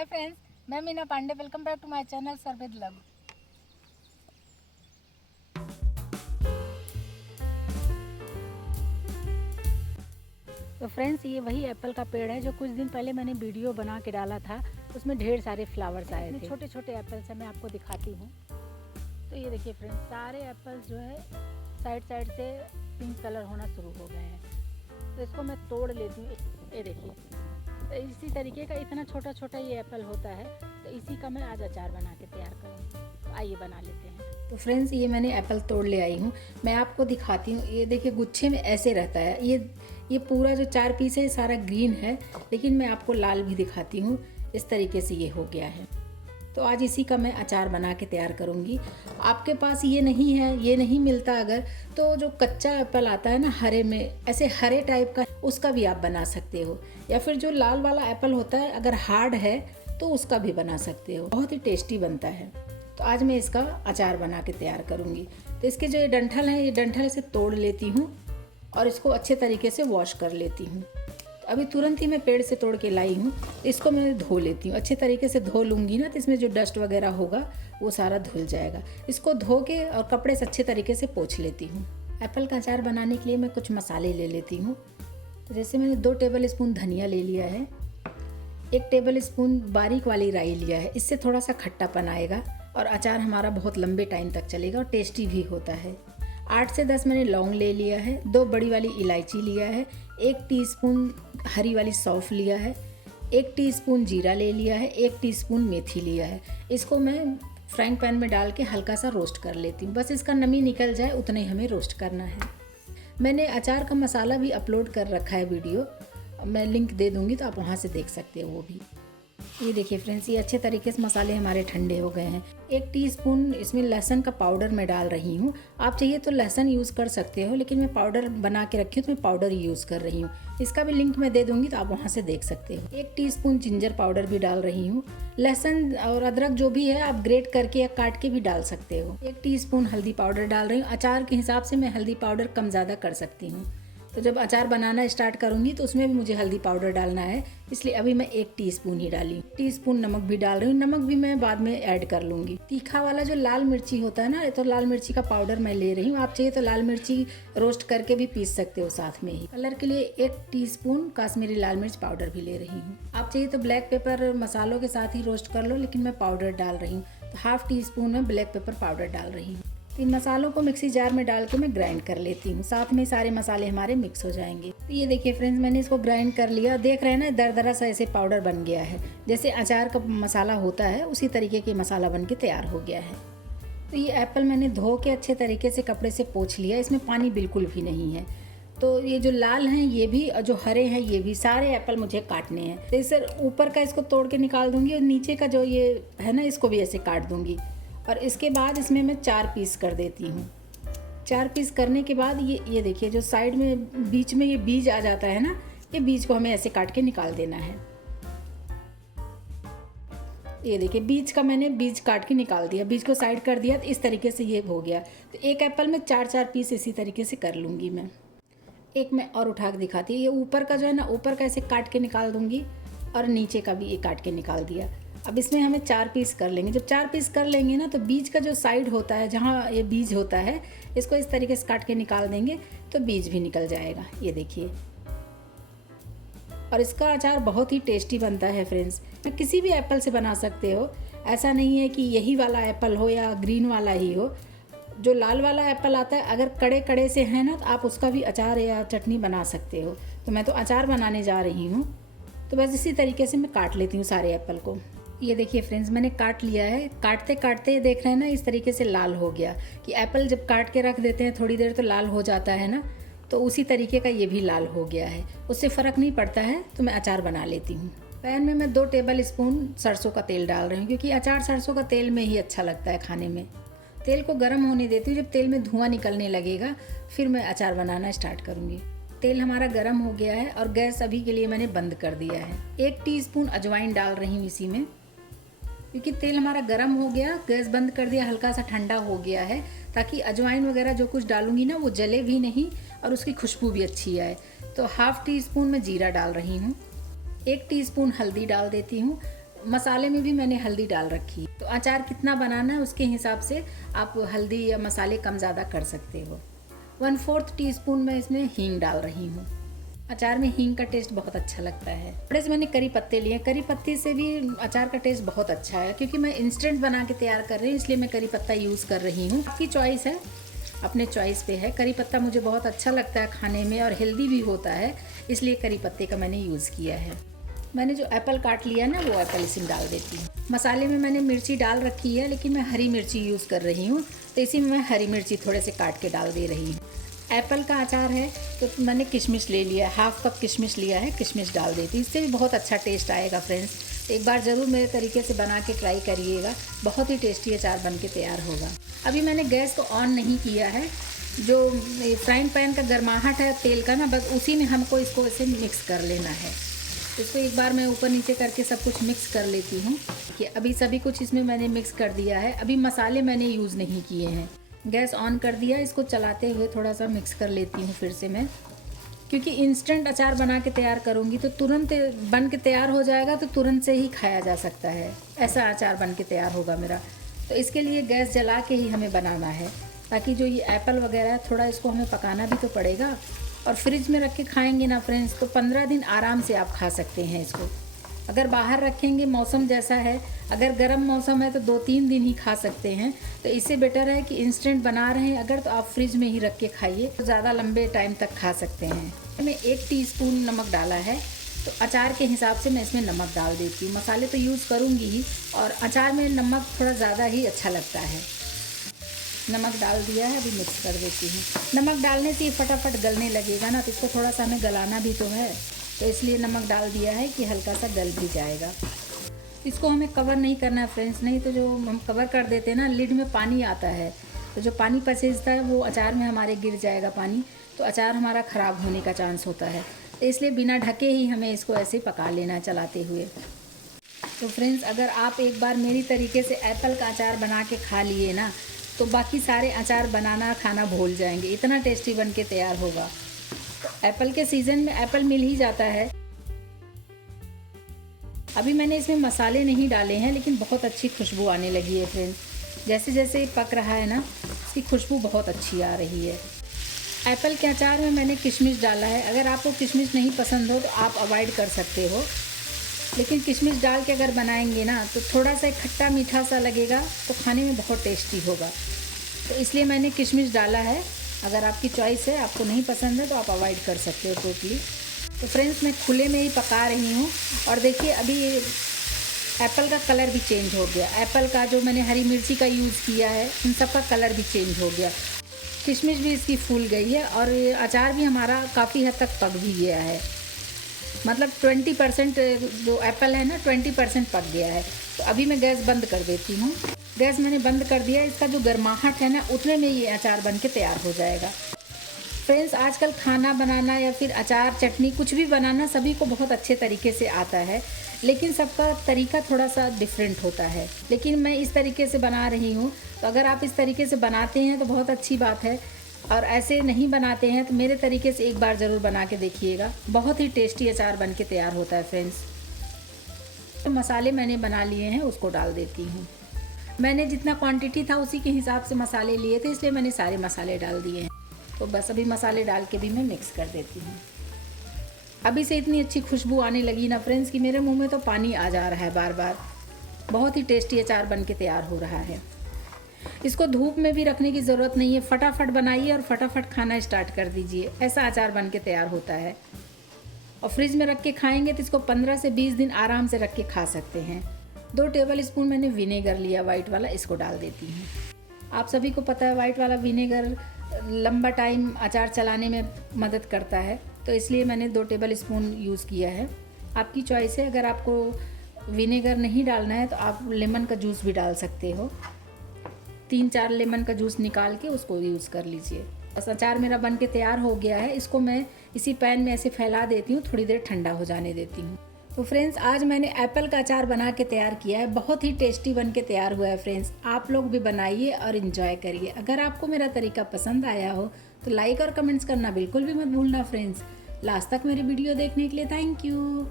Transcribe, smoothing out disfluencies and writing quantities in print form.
हाय friends, मैं Meena Pandey. Welcome back to my channel सरबेद love. तो फ्रेंड्स, ये वही एप्पल का पेड़ है जो कुछ दिन पहले मैंने वीडियो बना के डाला था। उसमें ढेर सारे फ्लावर्स आए थे। छोटे छोटे एप्पल्स हैं, मैं आपको दिखाती हूँ। तो ये देखिए फ्रेंड्स, सारे एप्पल्स जो है साइड साइड से पिंक कलर होना शुरू हो गए हैं। तो इसको मैं तोड़ लेती हूँ। ये देखिए, तो इसी तरीके का इतना छोटा छोटा ये एप्पल होता है। तो इसी का मैं आज अचार बना के तैयार करूँगी। तो आइए बना लेते हैं। तो फ्रेंड्स, ये मैंने एप्पल तोड़ ले आई हूँ। मैं आपको दिखाती हूँ। ये देखिए, गुच्छे में ऐसे रहता है। ये पूरा जो 4 पीस है सारा ग्रीन है, लेकिन मैं आपको लाल भी दिखाती हूँ। इस तरीके से ये हो गया है। तो आज इसी का मैं अचार बना के तैयार करूँगी। आपके पास ये नहीं है, ये नहीं मिलता अगर, तो जो कच्चा एप्पल आता है ना हरे में, ऐसे हरे टाइप का, उसका भी आप बना सकते हो। या फिर जो लाल वाला एप्पल होता है, अगर हार्ड है तो उसका भी बना सकते हो। बहुत ही टेस्टी बनता है। तो आज मैं इसका अचार बना के तैयार करूँगी। तो इसके जो ये डंठल है, ये डंठल से तोड़ लेती हूँ और इसको अच्छे तरीके से वॉश कर लेती हूँ। अभी तुरंत ही मैं पेड़ से तोड़ के लाई हूँ। इसको मैं धो लेती हूँ। अच्छे तरीके से धो लूँगी ना, तो इसमें जो डस्ट वगैरह होगा वो सारा धुल जाएगा। इसको धो के और कपड़े से अच्छे तरीके से पोंछ लेती हूँ। एप्पल का अचार बनाने के लिए मैं कुछ मसाले ले लेती हूँ। जैसे मैंने 2 टेबल स्पून धनिया ले लिया है, 1 टेबल स्पून बारीक वाली राई लिया है। इससे थोड़ा सा खट्टापन आएगा और अचार हमारा बहुत लंबे टाइम तक चलेगा और टेस्टी भी होता है। 8 से 10 मैंने लौंग ले लिया है, 2 बड़ी वाली इलायची लिया है, 1 टीस्पून हरी वाली सौंफ लिया है, 1 टीस्पून जीरा ले लिया है, 1 टीस्पून मेथी लिया है। इसको मैं फ्राइंग पैन में डाल के हल्का सा रोस्ट कर लेती हूँ। बस इसका नमी निकल जाए उतना ही हमें रोस्ट करना है। मैंने अचार का मसाला भी अपलोड कर रखा है वीडियो, मैं लिंक दे दूँगी तो आप वहाँ से देख सकते हो वो भी। ये देखिए फ्रेंड्स, ये अच्छे तरीके से मसाले हमारे ठंडे हो गए हैं। 1 टीस्पून इसमें लहसुन का पाउडर मैं डाल रही हूँ। आप चाहिए तो लहसुन यूज़ कर सकते हो, लेकिन मैं पाउडर बना के रखी हूँ तो मैं पाउडर यूज़ कर रही हूँ। इसका भी लिंक मैं दे दूँगी तो आप वहाँ से देख सकते हो। 1 टीस्पून जिंजर पाउडर भी डाल रही हूँ। लहसुन और अदरक जो भी है आप ग्रेट करके या काट के भी डाल सकते हो। 1 टीस्पून हल्दी पाउडर डाल रही हूँ। अचार के हिसाब से मैं हल्दी पाउडर कम ज़्यादा कर सकती हूँ। तो जब अचार बनाना स्टार्ट करूँगी तो उसमें भी मुझे हल्दी पाउडर डालना है, इसलिए अभी मैं 1 टीस्पून ही डाली। टीस्पून नमक भी डाल रही हूँ। नमक भी मैं बाद में ऐड कर लूँगी। तीखा वाला जो लाल मिर्ची होता है ना, तो लाल मिर्ची का पाउडर मैं ले रही हूँ। आप चाहिए तो लाल मिर्ची रोस्ट करके भी पीस सकते हो साथ में ही। कलर के लिए 1 टीस्पून काश्मीरी लाल मिर्च पाउडर भी ले रही हूँ। आप चाहिए तो ब्लैक पेपर मसालों के साथ ही रोस्ट कर लो, लेकिन मैं पाउडर डाल रही हूँ। तो 1/2 टीस्पून में ब्लैक पेपर पाउडर डाल रही हूँ। इन मसालों को मिक्सी जार में डाल के मैं ग्राइंड कर लेती हूँ। साथ में सारे मसाले हमारे मिक्स हो जाएंगे। तो ये देखिए फ्रेंड्स, मैंने इसको ग्राइंड कर लिया। देख रहे हैं ना, दरदरा सा ऐसे पाउडर बन गया है। जैसे अचार का मसाला होता है उसी तरीके के मसाला बन के तैयार हो गया है। तो ये एप्पल मैंने धो के अच्छे तरीके से कपड़े से पोंछ लिया। इसमें पानी बिल्कुल भी नहीं है। तो ये जो लाल हैं ये भी और जो हरे हैं ये भी, सारे एप्पल मुझे काटने हैं। तो इसे ऊपर का इसको तोड़ के निकाल दूंगी और नीचे का जो ये है ना, इसको भी ऐसे काट दूंगी। और इसके बाद इसमें मैं 4 पीस कर देती हूँ। 4 पीस करने के बाद ये देखिए, जो साइड में बीच में ये बीज आ जाता है ना, ये बीज को हमें ऐसे काट के निकाल देना है। ये देखिए, बीज का मैंने बीज काट के निकाल दिया, बीज को साइड कर दिया। तो इस तरीके से ये हो गया। तो एक एप्पल में 4-4 पीस इसी तरीके से कर लूँगी मैं। एक मैं और उठा के दिखाती हूँ। ये ऊपर का जो है ना, ऊपर का ऐसे काट के निकाल दूँगी और नीचे का भी ये काट के निकाल दिया। अब इसमें हमें 4 पीस कर लेंगे। जब 4 पीस कर लेंगे ना, तो बीज का जो साइड होता है, जहाँ ये बीज होता है, इसको इस तरीके से काट के निकाल देंगे तो बीज भी निकल जाएगा। ये देखिए, और इसका अचार बहुत ही टेस्टी बनता है फ्रेंड्स। किसी भी एप्पल से बना सकते हो, ऐसा नहीं है कि यही वाला एप्पल हो या ग्रीन वाला ही हो। जो लाल वाला एप्पल आता है, अगर कड़े कड़े से है ना, तो आप उसका भी अचार या चटनी बना सकते हो। तो मैं तो अचार बनाने जा रही हूँ। तो बस इसी तरीके से मैं काट लेती हूँ सारे एप्पल को। ये देखिए फ्रेंड्स, मैंने काट लिया है। काटते काटते देख रहे हैं ना, इस तरीके से लाल हो गया। कि एप्पल जब काट के रख देते हैं थोड़ी देर तो लाल हो जाता है ना, तो उसी तरीके का ये भी लाल हो गया है। उससे फ़र्क नहीं पड़ता है। तो मैं अचार बना लेती हूँ। पैन में मैं 2 टेबल स्पून सरसों का तेल डाल रही हूँ, क्योंकि अचार सरसों का तेल में ही अच्छा लगता है खाने में। तेल को गर्म होने देती हूँ। जब तेल में धुआं निकलने लगेगा फिर मैं अचार बनाना स्टार्ट करूँगी। तेल हमारा गर्म हो गया है और गैस अभी के लिए मैंने बंद कर दिया है। 1 टीस्पून अजवाइन डाल रही हूँ इसी में, क्योंकि तेल हमारा गर्म हो गया, गैस बंद कर दिया, हल्का सा ठंडा हो गया है, ताकि अजवाइन वगैरह जो कुछ डालूंगी ना वो जले भी नहीं और उसकी खुशबू भी अच्छी आए। तो 1/2 टीस्पून मैं जीरा डाल रही हूँ। 1 टीस्पून हल्दी डाल देती हूँ। मसाले में भी मैंने हल्दी डाल रखी है। तो अचार कितना बनाना है उसके हिसाब से आप हल्दी या मसाले कम ज़्यादा कर सकते हो। 1/4 टीस्पून मैं इसमें हींग डाल रही हूँ। अचार में हींग का टेस्ट बहुत अच्छा लगता है। थोड़े से मैंने करी पत्ते लिए। करी पत्ते से भी अचार का टेस्ट बहुत अच्छा है। क्योंकि मैं इंस्टेंट बना के तैयार कर रही हूँ इसलिए मैं करी पत्ता यूज़ कर रही हूँ। आपकी चॉइस है, अपने चॉइस पे है। करी पत्ता मुझे बहुत अच्छा लगता है खाने में और हेल्दी भी होता है, इसलिए करी पत्ते का मैंने यूज़ किया है। मैंने जो एप्पल काट लिया ना वो एप्पल इसमें डाल देती हूँ। मसाले में मैंने मिर्ची डाल रखी है लेकिन मैं हरी मिर्ची यूज़ कर रही हूँ, तो इसी में मैं हरी मिर्ची थोड़े से काट के डाल दे रही हूँ। एप्पल का अचार है तो मैंने किशमिश ले लिया है, 1/2 कप किशमिश लिया है, किशमिश डाल देती हूँ। इससे भी बहुत अच्छा टेस्ट आएगा फ्रेंड्स। एक बार ज़रूर मेरे तरीके से बना के ट्राई करिएगा, बहुत ही टेस्टी अचार बन के तैयार होगा। अभी मैंने गैस को ऑन नहीं किया है। जो फ्राइंग पैन का गर्माहट है तेल का ना, बस उसी में हमको इसको ऐसे मिक्स कर लेना है। इसको एक बार मैं ऊपर नीचे करके सब कुछ मिक्स कर लेती हूँ कि अभी सभी कुछ इसमें मैंने मिक्स कर दिया है। अभी मसाले मैंने यूज़ नहीं किए हैं। गैस ऑन कर दिया, इसको चलाते हुए थोड़ा सा मिक्स कर लेती हूँ फिर से मैं, क्योंकि इंस्टेंट अचार बना के तैयार करूँगी तो तुरंत बन के तैयार हो जाएगा, तो तुरंत से ही खाया जा सकता है। ऐसा अचार बन के तैयार होगा मेरा। तो इसके लिए गैस जला के ही हमें बनाना है, ताकि जो ये एप्पल वगैरह है थोड़ा इसको हमें पकाना भी तो पड़ेगा। और फ्रिज में रख के खाएंगे ना फ्रेंड्स तो 15 दिन आराम से आप खा सकते हैं इसको। अगर बाहर रखेंगे, मौसम जैसा है, अगर गर्म मौसम है तो 2-3 दिन ही खा सकते हैं। तो इससे बेटर है कि इंस्टेंट बना रहे हैं अगर तो आप फ्रिज में ही रख के खाइए, तो ज़्यादा लंबे टाइम तक खा सकते हैं। मैं 1 टीस्पून नमक डाला है, तो अचार के हिसाब से मैं इसमें नमक डाल देती हूँ। मसाले तो यूज़ करूँगी ही, और अचार में नमक थोड़ा ज़्यादा ही अच्छा लगता है। नमक डाल दिया है, अभी मिक्स कर देती हूँ। नमक डालने से ये फटाफट गलने लगेगा ना, तो इसको थोड़ा सा हमें गलाना भी तो है, तो इसलिए नमक डाल दिया है कि हल्का सा गल भी जाएगा। इसको हमें कवर नहीं करना है फ्रेंड्स, नहीं तो जो हम कवर कर देते हैं ना, लिड में पानी आता है, तो जो पानी पसीजता है वो अचार में हमारे गिर जाएगा पानी, तो अचार हमारा ख़राब होने का चांस होता है। तो इसलिए बिना ढके ही हमें इसको ऐसे पका लेना है चलाते हुए। तो फ्रेंड्स, अगर आप एक बार मेरी तरीके से एप्पल का अचार बना के खा लिए ना, तो बाकी सारे अचार बनाना खाना भूल जाएंगे, इतना टेस्टी बन के तैयार होगा। तो एप्पल के सीज़न में एप्पल मिल ही जाता है। अभी मैंने इसमें मसाले नहीं डाले हैं, लेकिन बहुत अच्छी खुशबू आने लगी है फ्रेंड्स। जैसे जैसे पक रहा है ना, इसकी खुशबू बहुत अच्छी आ रही है। एप्पल के अचार में मैंने किशमिश डाला है। अगर आपको किशमिश नहीं पसंद हो तो आप अवॉइड कर सकते हो, लेकिन किशमिश डाल के अगर बनाएंगे ना तो थोड़ा सा खट्टा मीठा सा लगेगा, तो खाने में बहुत टेस्टी होगा। तो इसलिए मैंने किशमिश डाला है। अगर आपकी चॉइस है, आपको नहीं पसंद है तो आप अवॉइड कर सकते हो टोटली। तो फ्रेंड्स, मैं खुले में ही पका रही हूँ, और देखिए अभी एप्पल का कलर भी चेंज हो गया। एप्पल का जो मैंने हरी मिर्ची का यूज़ किया है, इन सब का कलर भी चेंज हो गया। किशमिश भी इसकी फूल गई है, और ये अचार भी हमारा काफ़ी हद तक पक भी गया है। मतलब 20% जो एप्पल है ना, 20% पक गया है। तो अभी मैं गैस बंद कर देती हूँ। गैस मैंने बंद कर दिया। इसका जो गर्माहट है ना, उतने में ये अचार बन के तैयार हो जाएगा। फ्रेंड्स, आजकल खाना बनाना या फिर अचार चटनी कुछ भी बनाना सभी को बहुत अच्छे तरीके से आता है, लेकिन सबका तरीका थोड़ा सा डिफरेंट होता है। लेकिन मैं इस तरीके से बना रही हूँ, तो अगर आप इस तरीके से बनाते हैं तो बहुत अच्छी बात है, और ऐसे नहीं बनाते हैं तो मेरे तरीके से एक बार ज़रूर बना के देखिएगा। बहुत ही टेस्टी अचार बन के तैयार होता है फ्रेंड्स। तो मसाले मैंने बना लिए हैं, उसको डाल देती हूँ। मैंने जितना क्वांटिटी था उसी के हिसाब से मसाले लिए थे, इसलिए मैंने सारे मसाले डाल दिए हैं। तो बस अभी मसाले डाल के भी मैं मिक्स कर देती हूँ। अभी से इतनी अच्छी खुशबू आने लगी ना फ्रेंड्स कि मेरे मुंह में तो पानी आ जा रहा है बार बार। बहुत ही टेस्टी अचार बन के तैयार हो रहा है। इसको धूप में भी रखने की ज़रूरत नहीं है, फटाफट बनाइए और फटाफट खाना स्टार्ट कर दीजिए। ऐसा अचार बन के तैयार होता है, और फ्रिज में रख के खाएंगे तो इसको 15 से 20 दिन आराम से रख के खा सकते हैं। 2 टेबल स्पून मैंने विनेगर लिया वाइट वाला, इसको डाल देती हूँ। आप सभी को पता है वाइट वाला विनेगर लंबा टाइम अचार चलाने में मदद करता है, तो इसलिए मैंने 2 टेबल स्पून यूज़ किया है। आपकी चॉइस है, अगर आपको विनेगर नहीं डालना है तो आप लेमन का जूस भी डाल सकते हो। 3-4 लेमन का जूस निकाल के उसको यूज़ कर लीजिए। बस अचार मेरा बन के तैयार हो गया है। इसको मैं इसी पैन में ऐसे फैला देती हूँ, थोड़ी देर ठंडा हो जाने देती हूँ। तो फ्रेंड्स, आज मैंने एप्पल का अचार बना के तैयार किया है। बहुत ही टेस्टी बन के तैयार हुआ है फ्रेंड्स। आप लोग भी बनाइए और इन्जॉय करिए। अगर आपको मेरा तरीका पसंद आया हो तो लाइक और कमेंट्स करना बिल्कुल भी मत भूलना फ्रेंड्स। लास्ट तक मेरी वीडियो देखने के लिए थैंक यू।